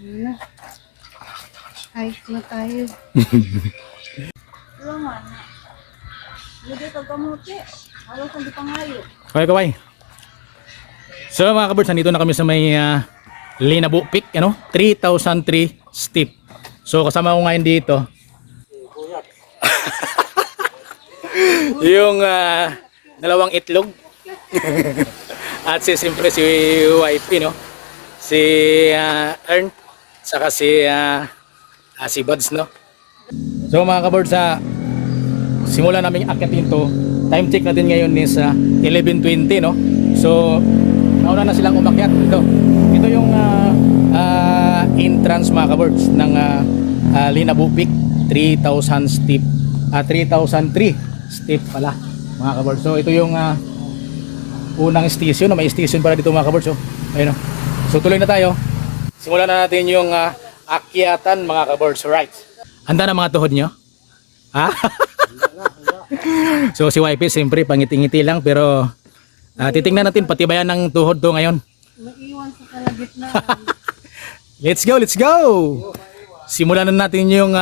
Na. Hike na tayo. Laman. Hindi ka kamuti. Halos hindi pangayo. Okay, kaway. So mga kabirds, nandito na kami sa may Linabu Peak, 3003 steep. So kasama ko ngayon dito yung dalawang itlog at siyempre si wifey, si Ern, saka si Buds, So mga kabirds, simula namin akyatin to. Time check natin ngayon is 11:20, So nauna na silang umakyat dito. Ito yung entrance mga kabirds ng Linabu Peak, 3,000 steep, 3,003 steep pala mga kabirds. So ito yung unang station, may station para dito mga kabirds. Ayun, so tuloy na tayo. Simulan na natin yung akyatan mga kabirds. Right. Handa na mga tuhod nyo? Ha? So si wifey siyempre pangiti-ngiti lang, pero titingnan natin patibayan ng tuhod to ngayon. Maiwan sa kalagitnaan. Let's go, let's go! Simulan na natin yung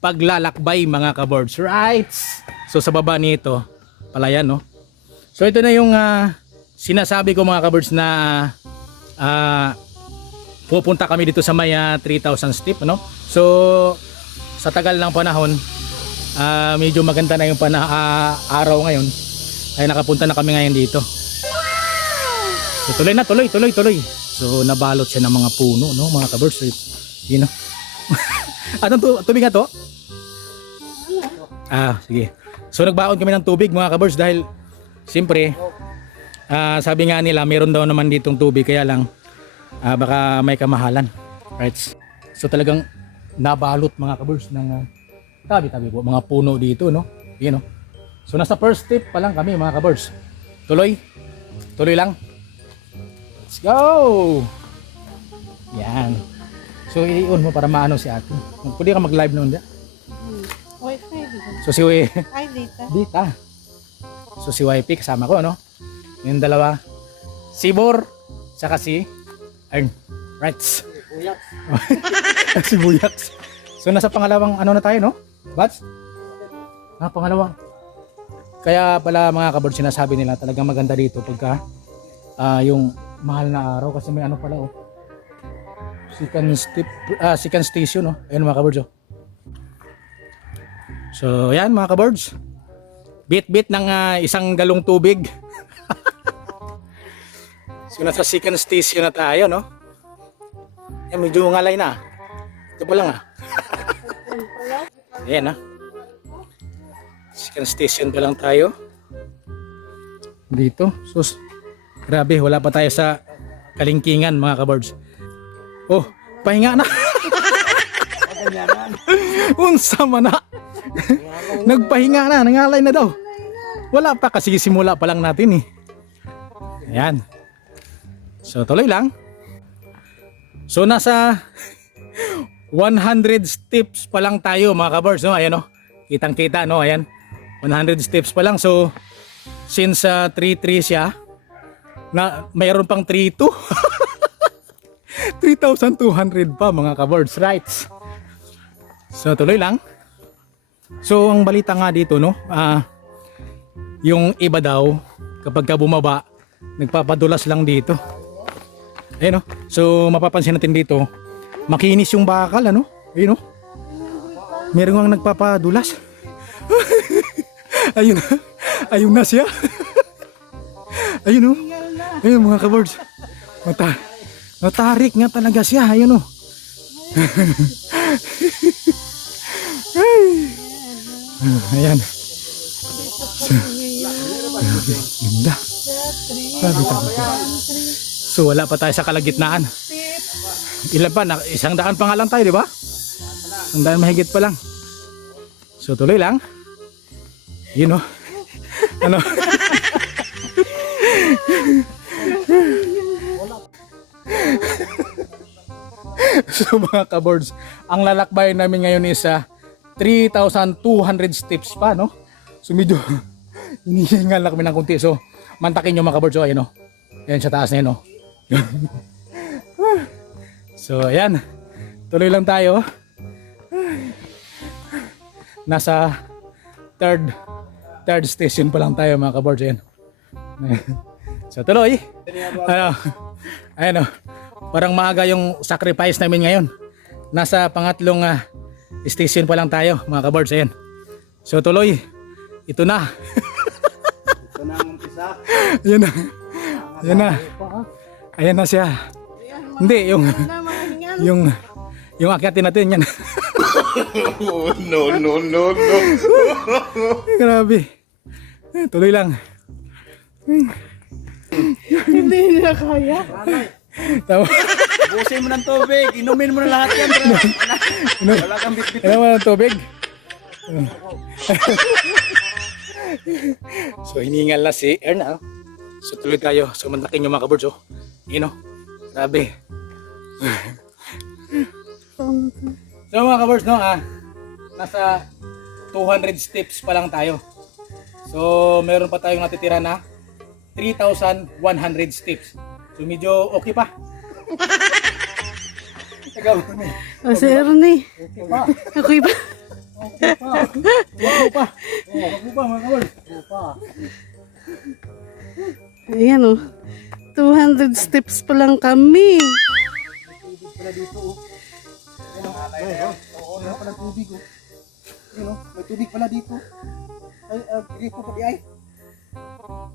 paglalakbay mga kabirds. Right! So sa baba nito, palayan, So ito na yung sinasabi ko mga kabirds na pupunta kami dito sa may 3,000 steep, So sa tagal ng panahon, medyo maganda na yung araw ngayon, ay nakapunta na kami ngayon dito. So tuloy na, tuloy. So nabalot siya ng mga puno, mga kabirds. Yun, Anong tubig nga to? Sige. So nagbaon kami ng tubig mga kabirds dahil siyempre sabi nga nila meron daw naman ditong tubig, kaya lang baka may kamahalan. Right? So talagang nabalot mga kabirds ng tabi-tabi po mga puno dito, Yun, So nasa first step pa lang kami mga kabirds. Tuloy lang. Let's go! Yan. So i-on mo para maano si ate. Pwede ka mag-live noon dyan. Wi-Fi dito. So si Ay, dito. Dita. So si YP kasama ko, Yung dalawa. Si Bor, saka si Ern. Right. Si Buyaks. So nasa pangalawang na tayo, Bats? Pangalawang. Kaya pala mga kabirds, sinasabi nila talagang maganda dito pagka yung mahal na araw, kasi may pala, second station, Ayun mga kabirds, So yan mga kabirds, bit ng isang galong tubig. So nasa second station na tayo, medyo ngalay na. Ito pa lang, Ayan, second station pa lang tayo dito. Sus, grabe, wala pa tayo sa kalingkingan mga kabirds. Oh, pahinga na. Unsa man na. Nagpahinga na, nangalay na daw. Wala pa kasi simula pa lang natin, Ayan. So tuloy lang. So nasa 100 steps pa lang tayo mga kabirds, Ayan, kitang-kita, Ayan. 100 steps pa lang. So since 3-3 siya, na mayroon pang 3-2. 3,200 pa mga kabirds, right? So tuloy lang. So ang balita nga dito, yung iba daw kapag ka bumaba, nagpapadulas lang dito. Ayun, So mapapansin natin dito, makinis yung bakal, Ayun, meron nga nagpapadulas. Ayun na siya. Ayun, Ayun mga kabirds. Matarik nga talaga siya. Ayun, Ayan. Ganda. So wala pa tayo sa kalagitnaan. Ilan pa? 100 pa nga lang tayo, di ba? 100 mahigit pa lang. So tuloy lang. Yun, Ano? So mga kabirds, ang lalakbayin namin ngayon is 3,200 steps pa, So medyo hinihingal na kami ng kunti. So mantakin nyo mga kabirds, Ayan, Ayan sa taas na yun, So ayan, tuloy lang tayo. Nasa third station pa lang tayo mga kaboards. Ayan. So tuloy. Ayan o. Parang maaga yung sacrifice namin ngayon. Nasa pangatlong station pa lang tayo mga kaboards. Ayan. So tuloy. Ito na. Ito na ang umpisa. Ayan na. Ayan na. Ayan na siya. Hindi, yung akyatin natin yan. No. Grabe. Tuloy lang. Hindi nila kaya. Tama. Busin mo ng tubig. Inumin mo na lahat yan. Wala kang bitbit. Ano mo ng tubig? So hiningal na si Erna. So tuloy tayo. So mantakin yung mga kaboards. Oh. Yun oh. Grabe. So mga kaboards, no, nasa 200 steps pa lang tayo. So meron pa tayong natitira na 3,100 steps. So medyo okay pa. Ikaw, O si Ernie. okay pa. Okay ba? Okay pa. Okay pa. Okay pa mga kaboards. Okay pa. Ayan o. 200 steps pa lang kami. Tubig pala dito oh. Oo, meron pala tubig oh. Yun oh, may tubig pala dito. Ay, gripo pa di ay.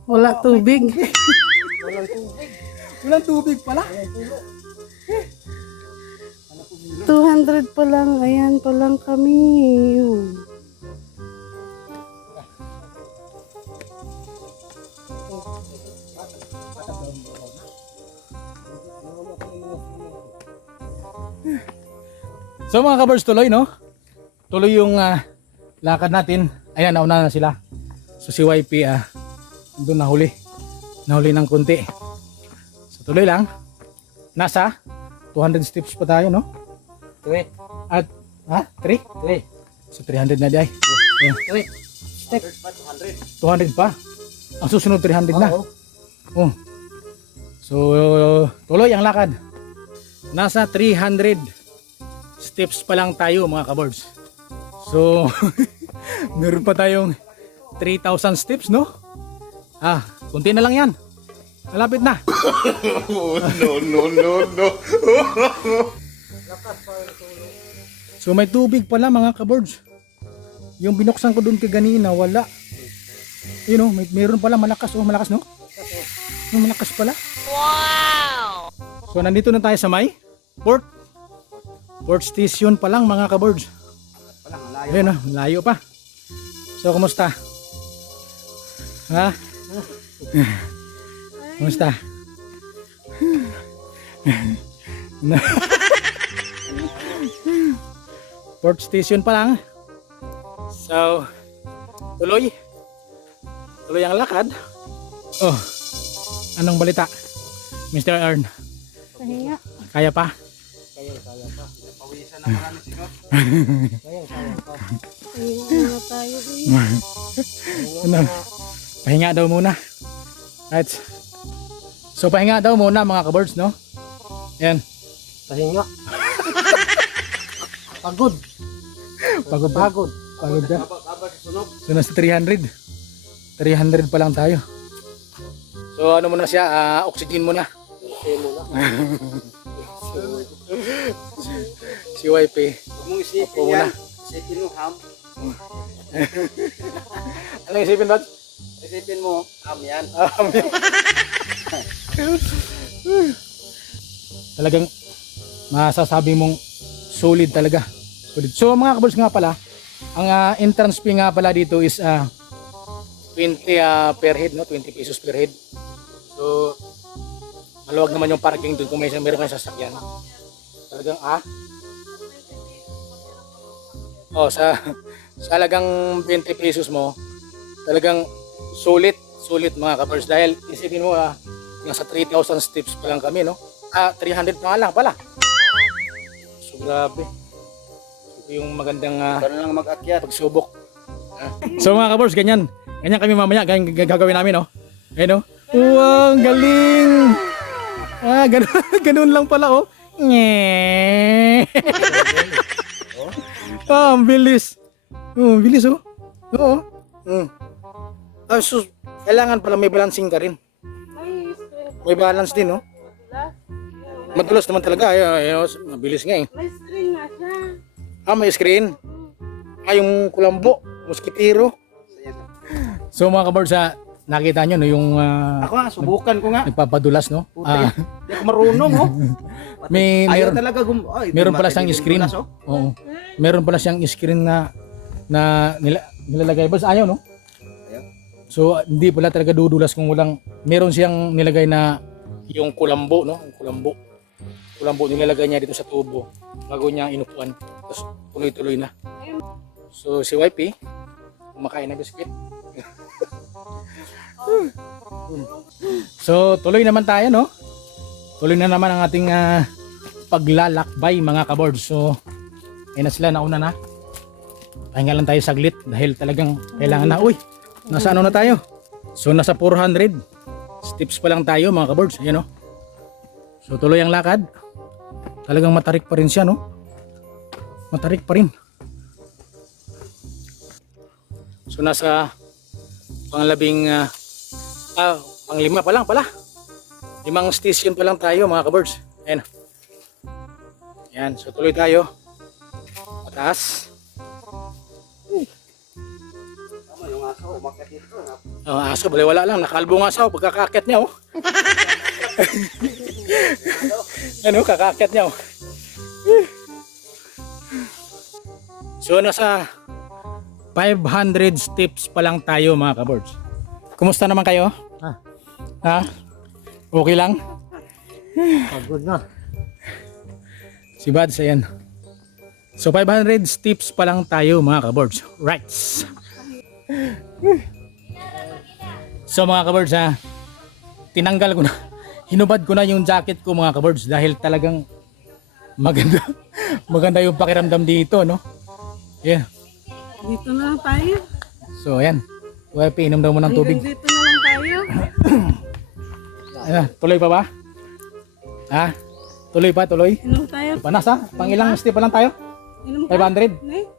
Wala tubig. Walang tubig. Walang tubig pala. 200 pa lang. Ayan pa lang kami. So mga kabirds, tuloy no? Tuloy yung lakad natin. Ayan, nauna na sila. So si YP, doon nahuli. Nahuli ng kunti. So tuloy lang. Nasa 200 steps pa tayo, no? 3. At, 3? 3. So 300 na di ay. Ayan. 3. Step. 200 pa. Ang susunod 300 na. Oh. So tuloy ang lakad. Nasa 300 steps pa lang tayo mga kaboards. So meron pa tayong 3,000 steps, no? Kunti na lang yan. Malapit na. No. So may tubig pala mga kaboards. Yung binuksan ko doon kaganina, wala. You know, mayroon pala malakas. Oh, malakas, no? Yung malakas pala. Wow! So nandito na tayo sa may port station pa lang mga kaboards. Ayun, layo pa. So kumusta? Kumusta? Port station pa lang. So tuloy ang lakad. Oh, anong balita, Mr. Ern? Pahinga. Kaya pa? Pawisan na marami sigot. Pahinga na tayo eh. Ano? Pahinga daw muna. Right. So pahinga daw muna mga kaboards, no? Yan. Pahinga. Pagod ka? So nasa 300 pa lang tayo. So ano muna siya, oxygen muna. Si YP. Huwag mong isipin Opo muna. yan. Isipin mo, ham. Anong isipin ba? Isipin mo, ham yan. Talagang masasabi mong solid talaga. Solid. So mga kaboards nga pala, ang entrance fee nga pala dito is 20 per head, no? 20 pesos per head. So maluwag naman yung parking doon kung meron kayong sasakyan. Talagang sa halagang 20 pesos mo, talagang sulit mga kaboards, dahil isipin mo nasa 3,000 steps pa lang kami, no? 300 pa lang pala. So grabe. Ito yung magandang Paano lang mag-akyat? pagsubok. So mga kaboards, ganyan kami mamaya, gagawin namin, no? Ayun, no? Wow, ang galing! Ganun lang pala, oh. Nye. Ang bilis. Oh, ang bilis oh. Oo. So, kailangan pala may balancing ka rin. May screen. May balance din, no? Madulas naman talaga. Mabilis nga eh. May screen nga siya. May screen. Yung kulambo, muskitero. So mga kabards, nakita nyo no, yung Ako nga, subukan ko nga. nagpapadulas, no? Puti. Hindi ako marunong, oh. Ayaw Meron, talaga meron pala siyang matindi screen. dulas, oh. Oo. Meron pala siyang screen na nilalagay. Basta ayaw, no? Ayaw. So hindi pala talaga dudulas kung walang, meron siyang nilagay na yung kulambo, no? Yung kulambo. Kulambo nilalagay niya dito sa tubo bago niya inupuan. Tapos tuloy-tuloy na. So si YP, kumakain na biscuit. So tuloy naman tayo, no? Tuloy na naman ang ating paglalakbay mga kaboard. So ayun na sila, nauna na. Pahinga lang tayo saglit dahil talagang kailangan na. Uy, nasa ano na tayo? So nasa 400 steps pa lang tayo mga kaboards. Ayan, no? So tuloy ang lakad. Talagang matarik pa rin siya, no? Matarik pa rin. So nasa panglima pa lang pala. 5 station pa lang tayo mga kaboards. Ayan. Yan, so tuloy tayo. Mataas. Tama, yung aso, umakyat dito. Aso, bali wala lang. Nakalbo ng aso pagkakakit niya, oh. Ano, kakakit niya, oh. So nasa 500 steps pa lang tayo mga kaboards. Kumusta naman kayo? Ha? Okay lang? Good na. Si Bads, ayan. So 500 steps pa lang tayo mga kaboards. Right. So mga kaboards, tinanggal ko na. Hinubad ko na yung jacket ko mga kaboards dahil talagang maganda. Maganda yung pakiramdam dito, no? Yeah. Dito na lang tayo. So ayan. YP, inom daw mo ng tubig. Dito na lang tayo. Ayan, tuloy pa ba? Ha? Tuloy pa, tuloy. Inom tayo. Panas ha? Pang ilang step pa lang tayo? Inom ka. 500? Ne?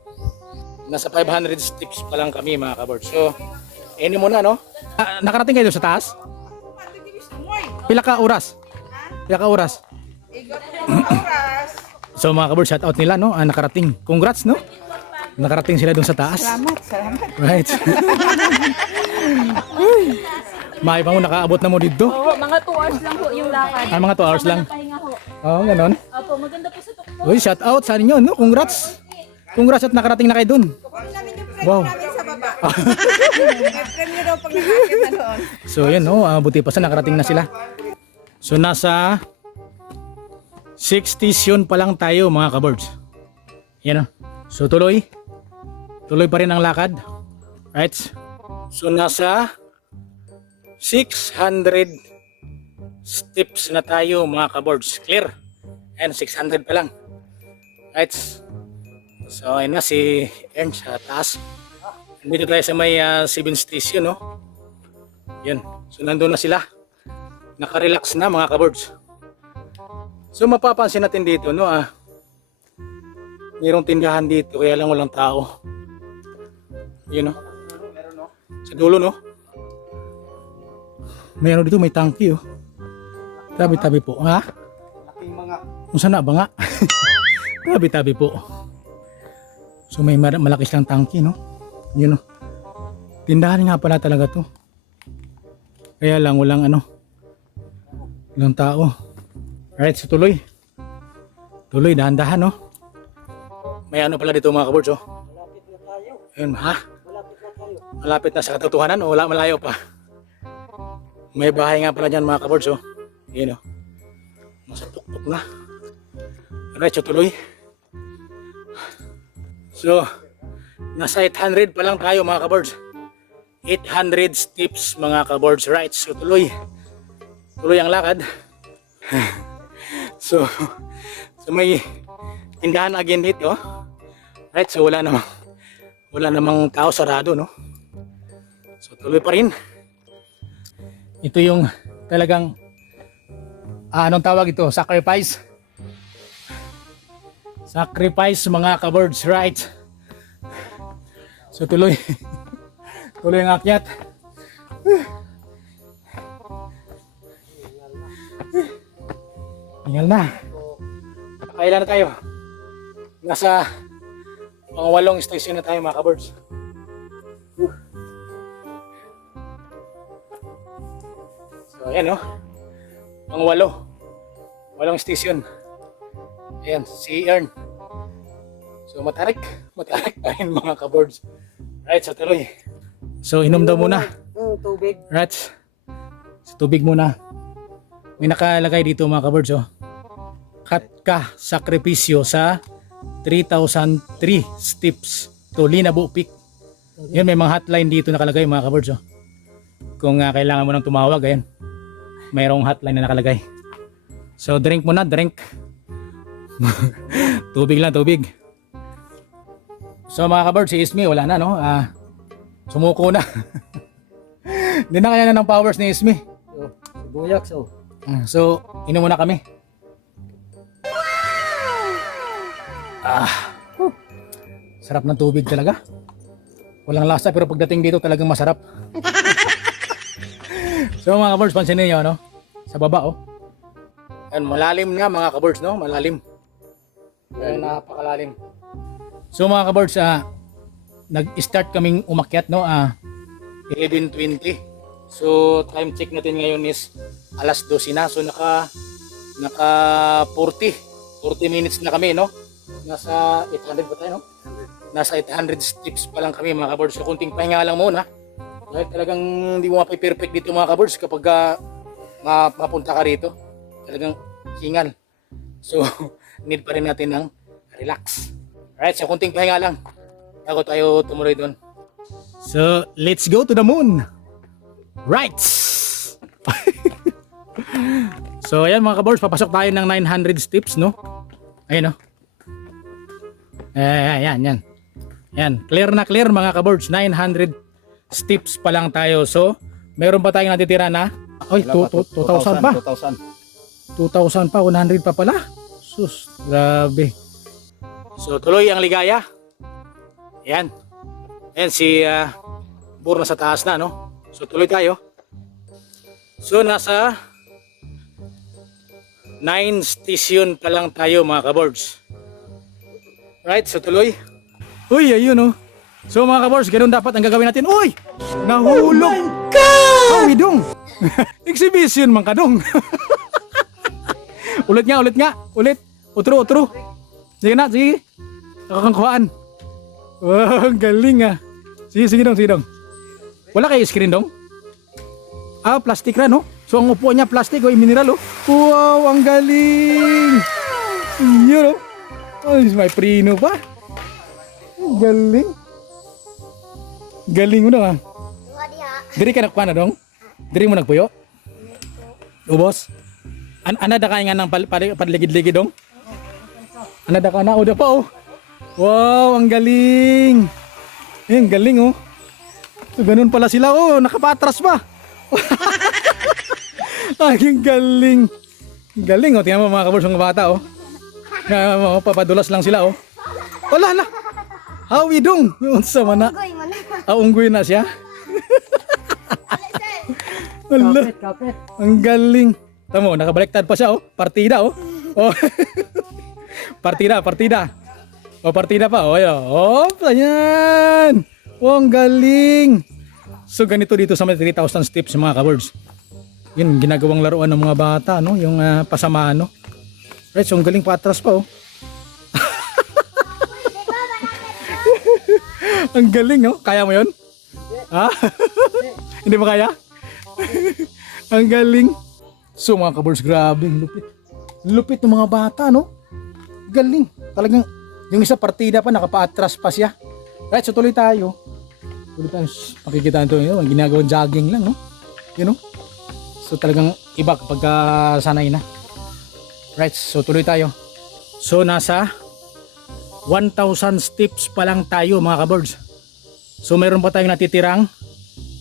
Nasa 500 steps pa lang kami mga kaboards. So, inom muna, no? Nakarating kayo sa taas? Pila ka oras? Pila ka oras? So mga kaboards, shout out nila, no? Nakarating. Congrats, no? Nakarating sila dun sa taas. Salamat. Right. May pa mo nakaabot na mo dito. Oo, mga 2 hours lang po yung lakad. Mga 2 hours lang. Pahinga ho. Oo, ganon. Opo, maganda po sa tuktok. Uy, shout out sa inyo, no? Congrats. Congrats at nakarating na kayo dun. Wow. So yun, no? Buti pa sa nakarating na sila. So nasa 6 station pa lang tayo mga kaboards. Yan, no? So tuloy. Tuloy pa rin ang lakad. Right? So nasa 600 steps na tayo mga kaboards. Clear? Ayan, 600 pa lang. Right? So ayun na si Ernst sa taas. Dito tayo sa may 7 station, no? Yan. So nandun na sila. Naka-relax na mga kaboards. So mapapansin natin dito, no? Mayroong tindahan dito kaya lang walang tao. Yun, no? Sa dulo, no? Mayroon dito, may tangki, oh. Tabi-tabi po. Ha? Aking mga... Kung sana ba nga? Tabi-tabi po. So may malaki silang tangki, no? Yun, no? Tindahan nga pala talaga to. Kaya lang walang walang tao. Alright, so tuloy. Tuloy, dahan-dahan, no? May pala dito mga kaboards, oh. Malapit na tayo. Ayun, ha? Malapit na tayo. Malapit na sa katotohanan o wala, malayo pa? May bahay nga pala dyan mga kaboards, oh. Yun, oh. Nasa tuktok na. Alright, so tuloy. So, nasa 800 pa lang tayo mga kaboards. 800 steps mga kaboards, right? So tuloy. Tuloy ang lakad. So may tindahan again dito, oh. Right, so wala namang tao, sarado, no? So tuloy pa rin. Ito yung talagang anong tawag ito? Sacrifice. Sacrifice mga ka-birds, right? So tuloy. Tuloy ang akyat. Hingal na. Kailan na tayo? Nasa pang-8 station na tayo mga ka-birds. So ayan o. Pang-8. 8 station. Ayan, si Ern. So matarik pa rin mga ka-birds. Right, so tuloy. So inom daw muna. Tubig. Right. So tubig muna. May nakalagay dito mga ka-birds oh. Katka sakripisyo sa 3,003 steps to Linabo Peak. Yan, may mga hotline dito nakalagay mga ka-birds oh. Kung kailangan mo nang tumawag, ayan. Mayroong hotline na nakalagay. So drink muna, drink. Tubig lang, tubig. So mga ka-birds, si Ismi wala na no. Sumuko na. Hindi na kaya na ng powers ni Ismi. Buyak, so. So, inom muna kami. Sarap ng tubig talaga. Walang lasa pero pagdating dito talagang masarap. So mga ka-birds, pansinin nyo no? Sa baba oh. Yan, malalim nga mga ka-birds no? Malalim. Yan, napakalalim. So mga ka-birds, nag-start kaming umakyat no? 11:20. So time check natin ngayon is alas 12 na. So naka 40 minutes na kami no. Nasa 800 ba tayo no? Nasa 800 steps pa lang kami mga ka-birds. So kunting pahinga lang muna. Dahil talagang hindi mo mapi-perfect dito mga ka-birds kapag mapunta ka rito. Talagang hingal. So need pa rin natin ng relax. Alright, so kunting pahinga lang bago tayo tumuloy doon. So let's go to the moon. Right. So ayan mga ka-birds, papasok tayo ng 900 steps no. Ayun no. Yan. Yan, clear na clear mga ka-birds. 900 steps pa lang tayo. So meron pa tayong natitira na 2,000 pa. 2,000 pa, 100 pa pala. Sus, grabe. So tuloy ang ligaya. Yan. Yan si Bur na sa taas na no. So tuloy tayo. So nasa 9 station pa lang tayo mga ka-birds. Right, so tuloy. Uy, ayun oh. So mga ka-birds, ganun dapat ang gagawin natin. Uy! Nahulog! Oh my God! Exhibition man kadong. Ulit nga. Utro. Sige na, sige. Nakakangkuhaan. Wow, galing ah. Sige dong. Wala kayo screen dong? Plastic ra no? So ang upuan niya plastic o mineral oh. Wow, ang galing! Yun oh. Ay, may prino pa. Galing. Galing mo na ah. Diri ka nakkuha na dong? Diri mo nagpuyo? Ubos? Anada ka nga ng padligid-ligid dong? Anada ka na? O da pa oh. Wow, ang galing. Ang galing oh. So ganun pala sila oh. Nakapatras pa. Ang galing. Galing oh. Tingnan mo mga ka-birds, mga bata oh. Papadulas lang sila oh. Wala. Hawi dong. Yung sa mana. Unggoy na siya. Wala. Ang galing. Tamo, nakabaliktad pa siya oh. Partida oh. Oh. Partida. Oh, partida pa oh. Oh, ayan. Oh, ang galing. So ganito dito sa 3,000 steps mga ka-birds. Yun ginagawang laruan ng mga bata no, yung pasamaan no. Right, so ang galing patras pa oh. Ang galing no, kaya mo 'yon? Ha? Hindi mo kaya? Ang galing. So mga ka-birds, grabe, lupit. Lupit ng mga bata no. Galing. Talagang yung isa partida pa nakapatras pa siya. Right, so tuloy tayo. Makikita nito yun, ginagawang jogging lang no. You know? So talagang iba kapag sanay na. Right, so tuloy tayo. So nasa 1,000 steps pa lang tayo mga ka-birds. So meron pa tayong natitirang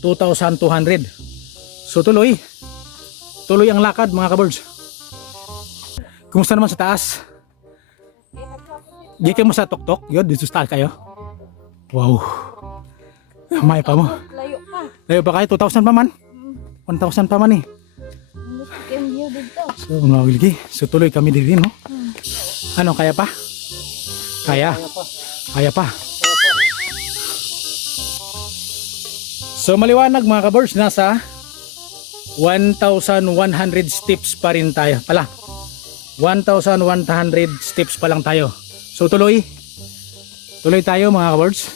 2,200. So tuloy ang lakad mga ka-birds. Kumusta naman sa taas? Gikan mo sa tuktok, yun, dito sa taas kayo. Wow. May pa mo. Layo pa. Layo pa kayo, 2,000 pa man. 1,000 pa man eh. Hindi ko yung view dito. So, mga so tuloy kami din, no? Ano, kaya pa? Kaya. Kaya pa. So, maliwanag mga kabors, nasa 1,100 steps pa rin tayo. 1,100 steps pa lang tayo. So, tuloy tayo mga kabors.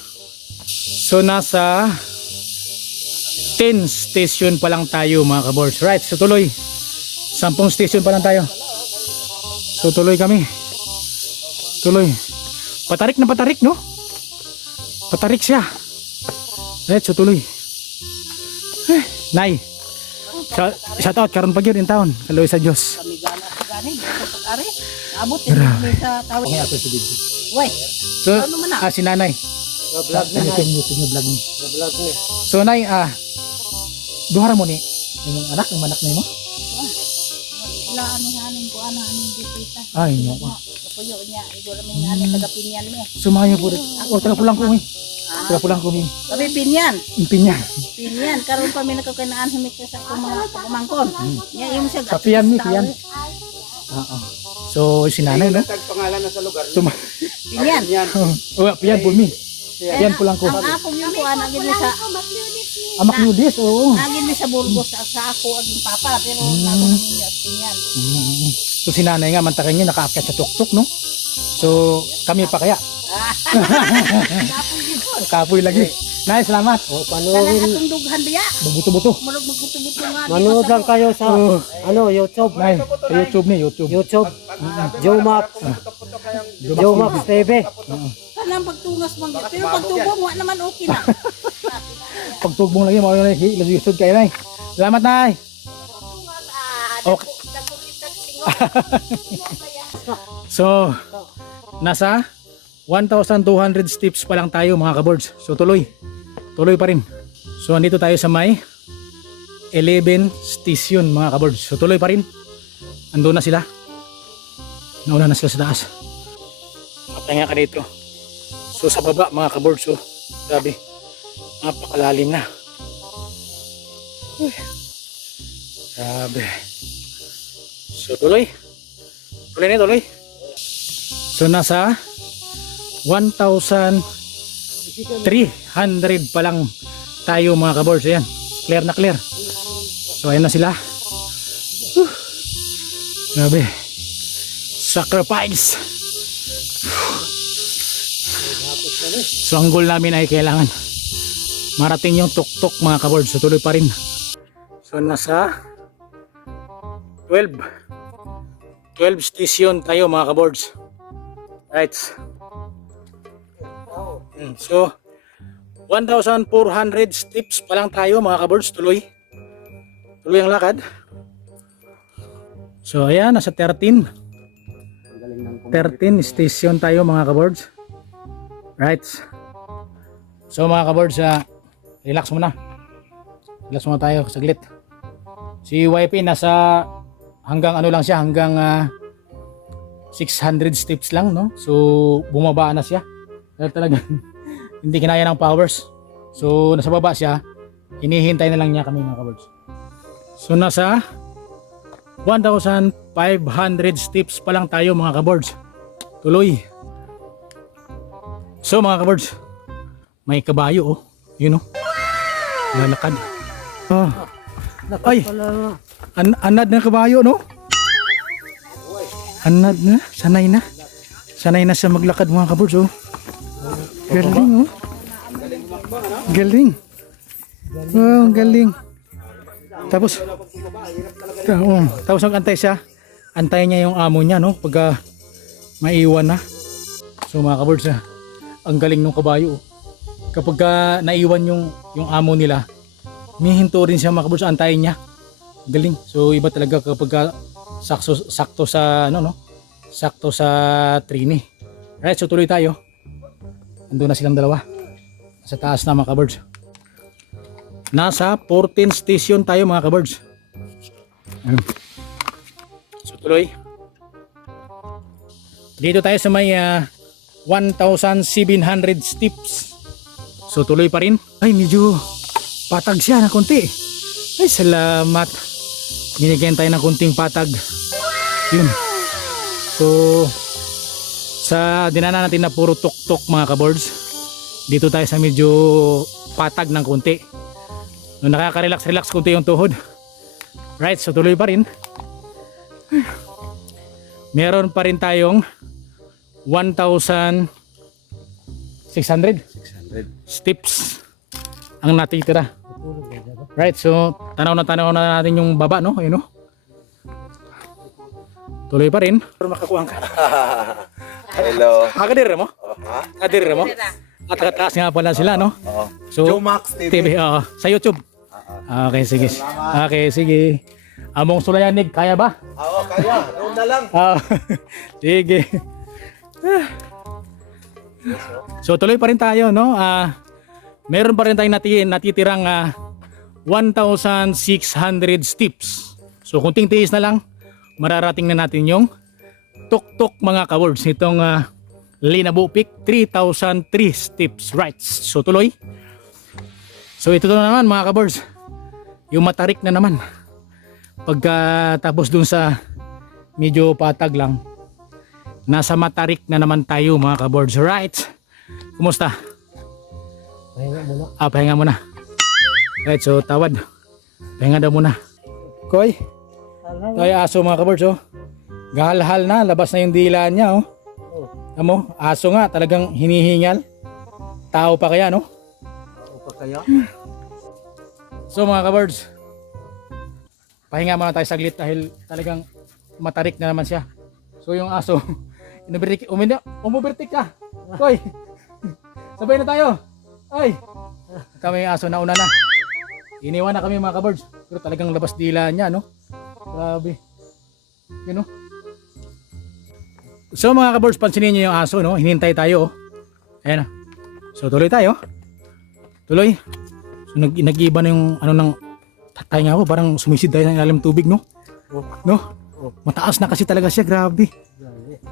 So, nasa 10 station pa lang tayo mga kabors. Right, so tuloy. 10 station pa lang tayo. So tuloy kami. Tuloy. Patarik na patarik, no? Patarik siya. Right, so tuloy. Nay. Shout out karon pag yun in town. Kaloy sa Diyos. Kami gana sa ganing. Sa ari. Abot din kami sa tawid. Okay, ako sa video. Way. So, Ano man na? si nanay. Vlog na. YouTube na vlog ni. Vlog na. So, nay, duhara mo ni. Yung anak, yung manak na mo? Wala ani ko ana ani dito. Ay, no. Puyo niya, igor may ani taga Pinyan mi. Sumayo po rin. O, taga pulang ko, taga pulang ko, Kami Pinyan. Impinya. Pinyan karon pa mi nakakanaan himik sa mga pamangkon. Nya yung siya. Sa Pian mi, Pian. Oo. So, si nanay, no? Tagpangalan na sa lugar. Pinyan. Yan. Oh, Pian po mi. Pian pulang ko. Ang apong yung kuan agin mi sa Amak Nudis, oo. agin mi sa Burgos sa ako aging papa pero nato namin sa Pinyan. So, si nanay nga, mantakan niya, nakaakyat sa tuktok, no? So, kami pa kaya. Kapoy lagi. Nay, salamat. O, Kanang atong dughan biya. Bubuto-buto. Murag magbuto-buto nga. manood lang kayo sa YouTube. Nay, sa YouTube ni, YouTube. YouTube. Jomap. Jomap TV. Kanang pagtungas man gyud. Pero pagtubong wa naman okay na. Pagtugbong lagi, mga nanay, ilusod kayo, nay. Salamat, nay. Okay. So, nasa 1,200 steps pa lang tayo mga kaboards. So tuloy pa rin. So andito tayo sa may 11 station mga kaboards. So tuloy pa rin. Andun na sila. Nauna na sila sa taas. Patinga ka dito. So sa baba mga kaboards. So grabe. Napakalalim na. Grabe. So tuloy. Tuloy. So nasa 1,300 pa lang tayo mga kaboards. Ayan, clear na clear. So ayan na sila. Grabe. Sacrifice. So ang goal namin ay kailangan marating yung tuktok mga kaboards. So tuloy pa rin. So nasa 12 station tayo mga kaboards. Right. So 1,400 steps pa lang tayo mga kaboards. Tuloy ang lakad. So ayan, nasa 13 station tayo mga kaboards. Right. So mga kaboards, relax muna tayo saglit. Si YP nasa hanggang ano lang siya, hanggang 600 steps lang, no? So bumaba na siya dahil talagang hindi kinaya ng powers. So nasa baba siya, hinihintay na lang niya kami mga kaboards. So nasa 1,500 steps pa lang tayo mga kaboards. Tuloy. So mga kaboards, may kabayo, oh. Yun, oh. Lalakad. Oh. Ay, anad na kabayo, no? Anad na, sanay na siya maglakad mga kaboards, oh. Galing, oh. Galing. Oh, galing. Tapos nag-antay siya. Antayin niya yung amo niya, no? Pagka maiwan na. So mga kaboards, ang galing ng kabayo, oh. Kapag naiwan yung amo nila, mihinto rin siya mga kaboards, antayin niya. Galing. So iba talaga kapag sakto sa sakto sa trini. Right, so tuloy tayo. Andun na silang dalawa. Sa taas na mga kaboards. Nasa 14 station tayo mga kaboards. So tuloy. Dito tayo sa may 1,700 steps. So tuloy pa rin. Ay, medyo patag siya na konti. Ay, salamat. Binigyan tayo ng konting patag. Yun. So, sa dinaanan natin na puro tuk-tuk mga kaboards, dito tayo sa medyo patag ng konti. No, nakaka-relax konti yung tuhod. Right, so tuloy pa rin. Meron pa rin tayong 1,600 steps ang natitira. Right, so tanaw na natin yung baba, no? Ayun, no? Tuloy pa rin. Pero makakuha ka. Hello. Kadir mo? Kadir mo? At kataas nga pala sila, no? Oo. So, Jomax TV. oo. Sa YouTube. Okay, sige. Okay, sige. Among Sulayanig, kaya ba? Oo, kaya. Doon na lang. Sige. So tuloy pa rin tayo, no? Meron pa rin tayong natitirang 1,600 steps. So kunting tiis na lang, mararating na natin yung tuk-tuk mga kawords nitong Linabo Peak 3,003 steps. Right. So tuloy. So ito na naman mga kawords, yung matarik na naman. Pagkatapos dun sa medyo patag lang, nasa matarik na naman tayo mga kaboards. Right. Kumusta? Pahinga muna. Pahinga muna. Right, so tawad. Pahinga daw muna. Koy, tayo aso mga kaboards, oh. Gahal-hal na, labas na yung dila niya, oh. Amo, aso nga, talagang hinihingal. Tao pa kaya, no? Tao pa kaya? So mga kaboards, pahinga muna tayo saglit dahil talagang matarik na naman siya. So yung aso, umubertik ka. Koy, sabay na tayo. Ay, kami yung aso, nauna na. Iniwan na kami mga kaboards. Pero talagang labas dila niya, no? Grabe. Yun, no? So mga kaboards, pansinin niyo yung aso, no? Hinintay tayo, oh. Ayan, so tuloy tayo. Tuloy. So nag-iba na yung ano ng tatay nga ako, parang sumisid tayo ng ilalim tubig, no? No? Mataas na kasi talaga siya, grabe.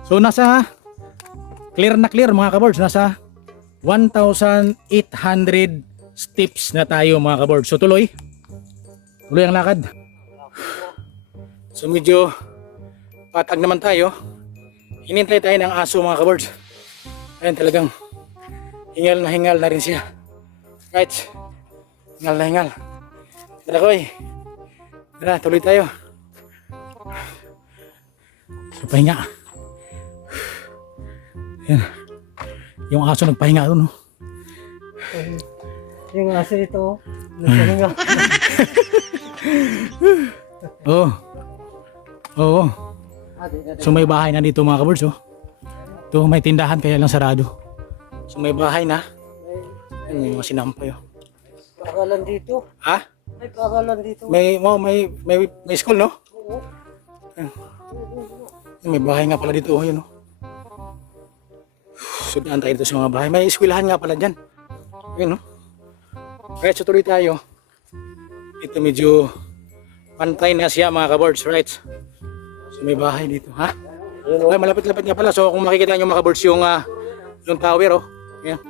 So nasa clear na clear mga kaboards, nasa 1,800 steps na tayo mga kaboards. So tuloy ang lakad. So medyo patag naman tayo. Hinintay tayo ng aso mga kaboards. Ayun, talagang hingal na rin siya. Right, hingal na hingal. Tara Koy, tara tuloy tayo. So pahinga. Yan. Yung aso nagpahinga doon, no? Yung aso ito, nagpahinga. Oo. Oo. So may bahay na dito mga kaboards, oh. Ito may tindahan kaya lang sarado. So may bahay na. May mga sinampay, oh. Pakalan dito. Ha? May pakalan dito. May school, no? Oo. May bahay nga pala dito, oh, yun, oh. So daan tayo dito sa mga bahay. May eskwelahan nga pala dyan. Yun, no? Right, so tuloy tayo. Ito medyo pantay na siya mga kaboards, right? So may bahay dito, ha? Ay, malapit-lapit nga pala. So kung makikita nyo mga kaboards yung tower, oh. Yan.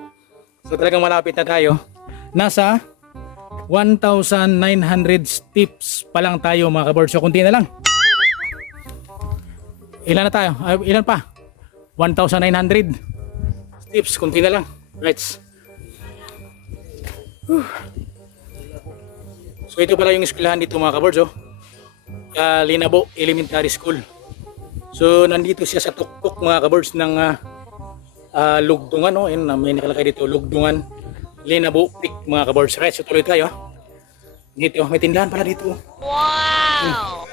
So talagang malapit na tayo. Nasa 1,900 steps pa lang tayo mga kaboards. So kunti na lang. Ilan na tayo? Ilan pa? 1,900 steps, kunti na lang. Right. So ito pala yung eskwelahan dito mga kaboards, oh. Linabo Elementary School. So nandito siya sa tuktok mga kaboards ng Lugdungan, oh. Ayun, may nakalagay dito, Lugdungan Linabo Peak mga kaboards. Right, so tuloy tayo. Dito, may tindahan pala dito. Wow!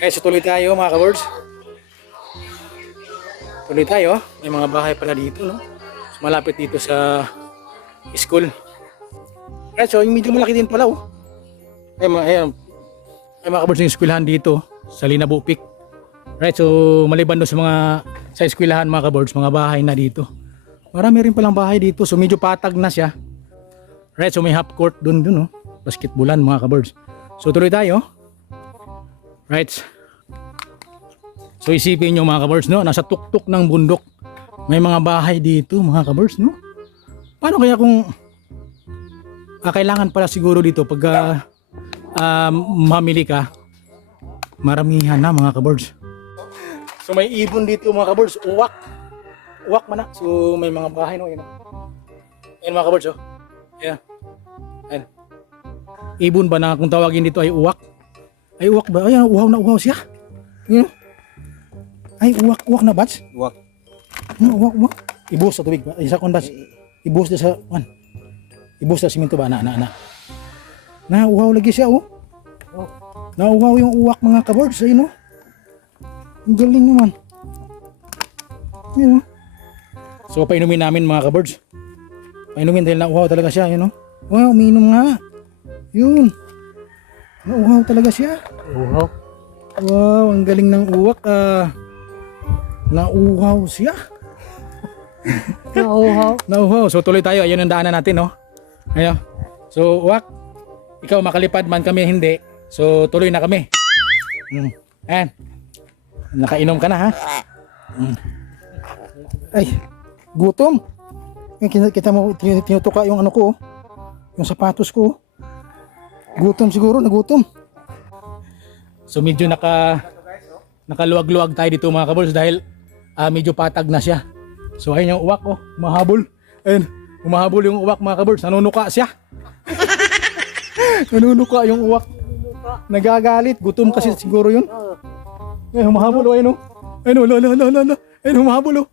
Right, so tuloy tayo mga kaboards. Tuloy tayo, may mga bahay pala dito, no? So, malapit dito sa school. Right, so yung medyo malaki din pala, oh. Ay mga kaboards, yung eskwelahan dito sa Linabo Peak. Right, so maliban doon sa eskwelahan mga kaboards, mga bahay na dito. Marami rin palang bahay dito, so medyo patag na siya. Right, so may half court doon, oh. Basketballan mga kaboards. So tuloy tayo. Right. So isipin nyo mga kaboards, no? Nasa tuktok ng bundok May mga bahay dito mga kabers, no? Paano kaya kung kailangan pala siguro dito pag mamili ka, maramihan na mga kabers. So may ibon dito mga kabers, uwak. Uwak man na. So may mga bahay no, yun. Ayan mga kabers, oh. Ayan. Ayan. Ibon ba na kung tawagin dito ay uwak? Ay uwak ba? Ayan, uhaw siya. Yun. Ay uwak na bats? Uwak. Uwak. Ibuhos sa tubig ba? Isa kon bats. Ibuhos sa ibuhos sa simento ba na. Na uhaw lagi siya oh. Nauhaw yung uwak mga kabirds, ayun oh. Ang galing naman. Yun oh. So painumin namin mga kabirds. Painumin dahil nauhaw talaga siya, yun oh. Wow, umiinom nga. Yun. Nauhaw talaga siya. Uhaw. Wow, ang galing ng uwak. Nauhaw siya. Nauhaw. So tuloy tayo, ayun ang daanan natin oh. Ayun. So uwak, ikaw makalipad man kami hindi. So tuloy na kami. Ayan. Nakainom ka na ha. Ay, gutom. Kita mo tinutuka yung ano ko, yung sapatos ko. Gutom siguro, nagutom. So medyo nakaluwag-luwag tayo dito mga kabals dahil medyo patag na siya. So ayun yung uwak oh, mahabol. Ayun, umahabol yung uwak mga kabals, nanunuka siya. Nanunuka yung uwak. Nagagalit, gutom kasi siguro yun. Ay, humahabol oh, ayun oh. Ayun oh, la. Ayun, humahabol oh.